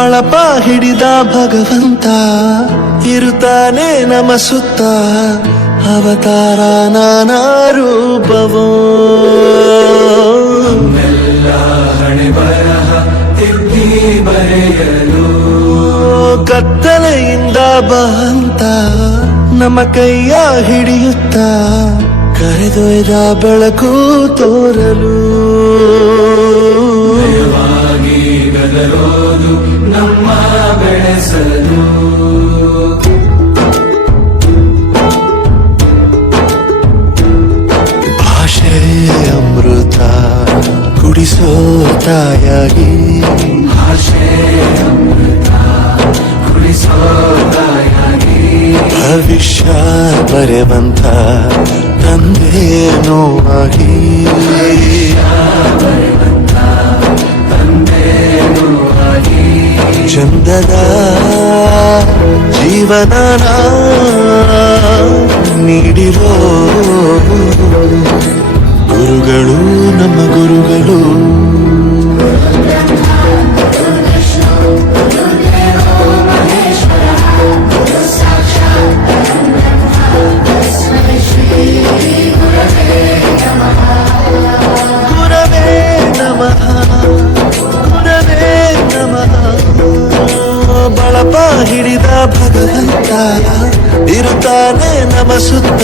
ಬಳಪ ಹಿಡಿದ ಭಗವಂತ ಇರುತ್ತಾನೆ ನಮ ಸುತ್ತ ಅವತಾರ ನಾನಾ ರೂಪವೋ ಹಣೆ ಬರಹ ತಿದ್ದಿ ಬರೆಯಲು ಕತ್ತಲೆಯಿಂದ ಬಂತ ನಮ್ಮ ಕೈಯ ಹಿಡಿಯುತ್ತ ಕರೆದೊಯ್ದ ಬೆಳಕು ತೋರಲು ಗದರೋದು ನಮ್ಮ ಬೆಳೆಸಲು ಭಾಷೆ ಅಮೃತ ಕುಡಿಸೋ ತಾಯಾಗಿ ಭಾಷೆ ಅಮೃತ ಕುಡಿಸೋ ತಾಯಾಗಿ ಭವಿಷ್ಯ ಬರೆವಂತ ತಂದೇನೋ ಆಗಿ ಚಂದದ ಜೀವನ ನೀಡಿರೋ ಗುರುಗಳು ನಮ್ಮ ಗುರುಗಳು ಗುರವೇ ನಮಃ ಗುರವೇ ನಮಃ ಬಳಪ ಹಿಡಿದ ಭಗವಂತ ಇರುತ್ತಾನೆ ನಮ ಸುತ್ತ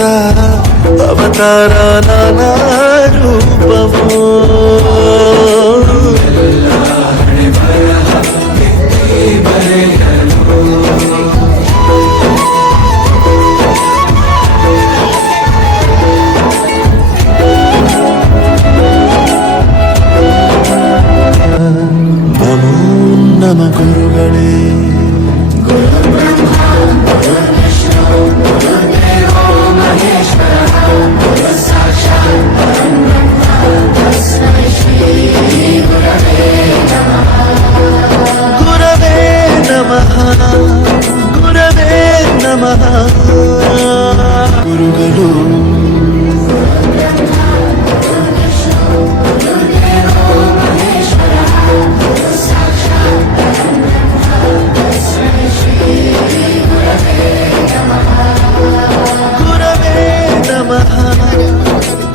ಅವತಾರ ನಾನಾ ರೂಪವೋ ಹಣೆ ಬರಹ ತಿದ್ದಿ ಬರೆಯಲು ನಮೋ ನಮ ಗುರುಗಳೇ ಗುರವೇ ನಮಃ ಗುರವೇ ನಮಃ ಗುರುಗಳು ಗುರವೇ ನಮಃ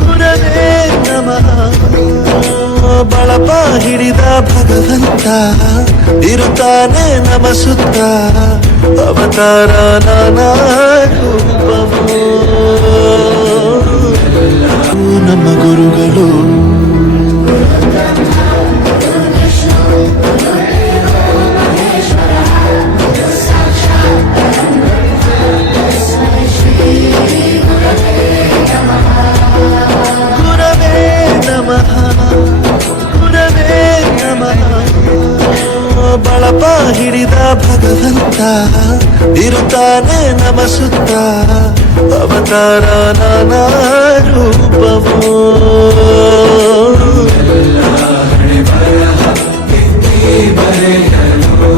ಗುರವೇ ನಮಃ ಬಳಪ ಹಿಡಿದ ಭಗವಂತ ಇರುತ್ತಾನೆ ನಮ ಸುತ್ತ ಅವತಾರ ನಾನಾ ರೂಪವೋ ನಮ್ಮ ಗುರುಗಳು ಗುರವೇ ನಮಃ ಗುರವೇ ನಮಃ ಬಳಪ ಹಿಡಿದ ಭಗವಂತ ಇರುತ್ತಾನೆ ನಮ ಸುತ್ತ ಅವತಾರ ನಾನಾ ರೂಪವೋ ಹಣೆ ಬರಹ ತಿದ್ದಿ ಬರೆಯಲು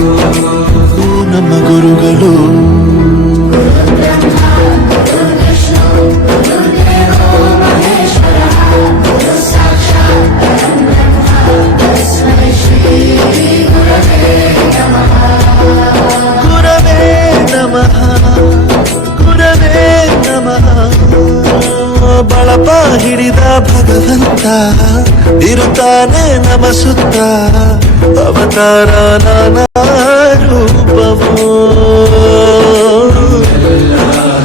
ನಮ್ಮ ಗುರುಗಳು ಗುರವೇ ನಮಃ ಗುರವೇ ನಮಃ ಬಳಪ ಹಿಡಿದ ಭಗವಂತ ಇರುತ್ತಾನೆ ನಮ ಸುತ್ತ ಅವತಾರ ನಾನಾ ರೂಪವೋ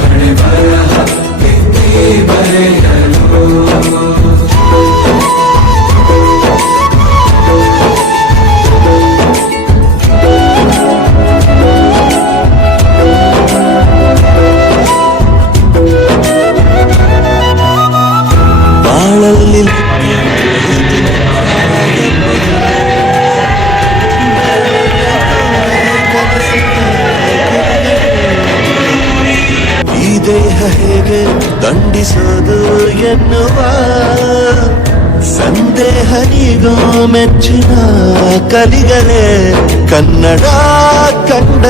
ಹಣೆ ಬರಹ ತಿದ್ದಿ ಬರೆಯಲು ಬಾಳಲ್ಲಿ ಈ ದೇಹ ಹೇಗೆ ದಂಡಿಸೋದು ಎನ್ನುವ ಸಂದೇಹ ನೀಗೋ ಮೆಚ್ಚಿನ ಕಲಿಗಲೇ ಕನ್ನಡ ಕಂಡ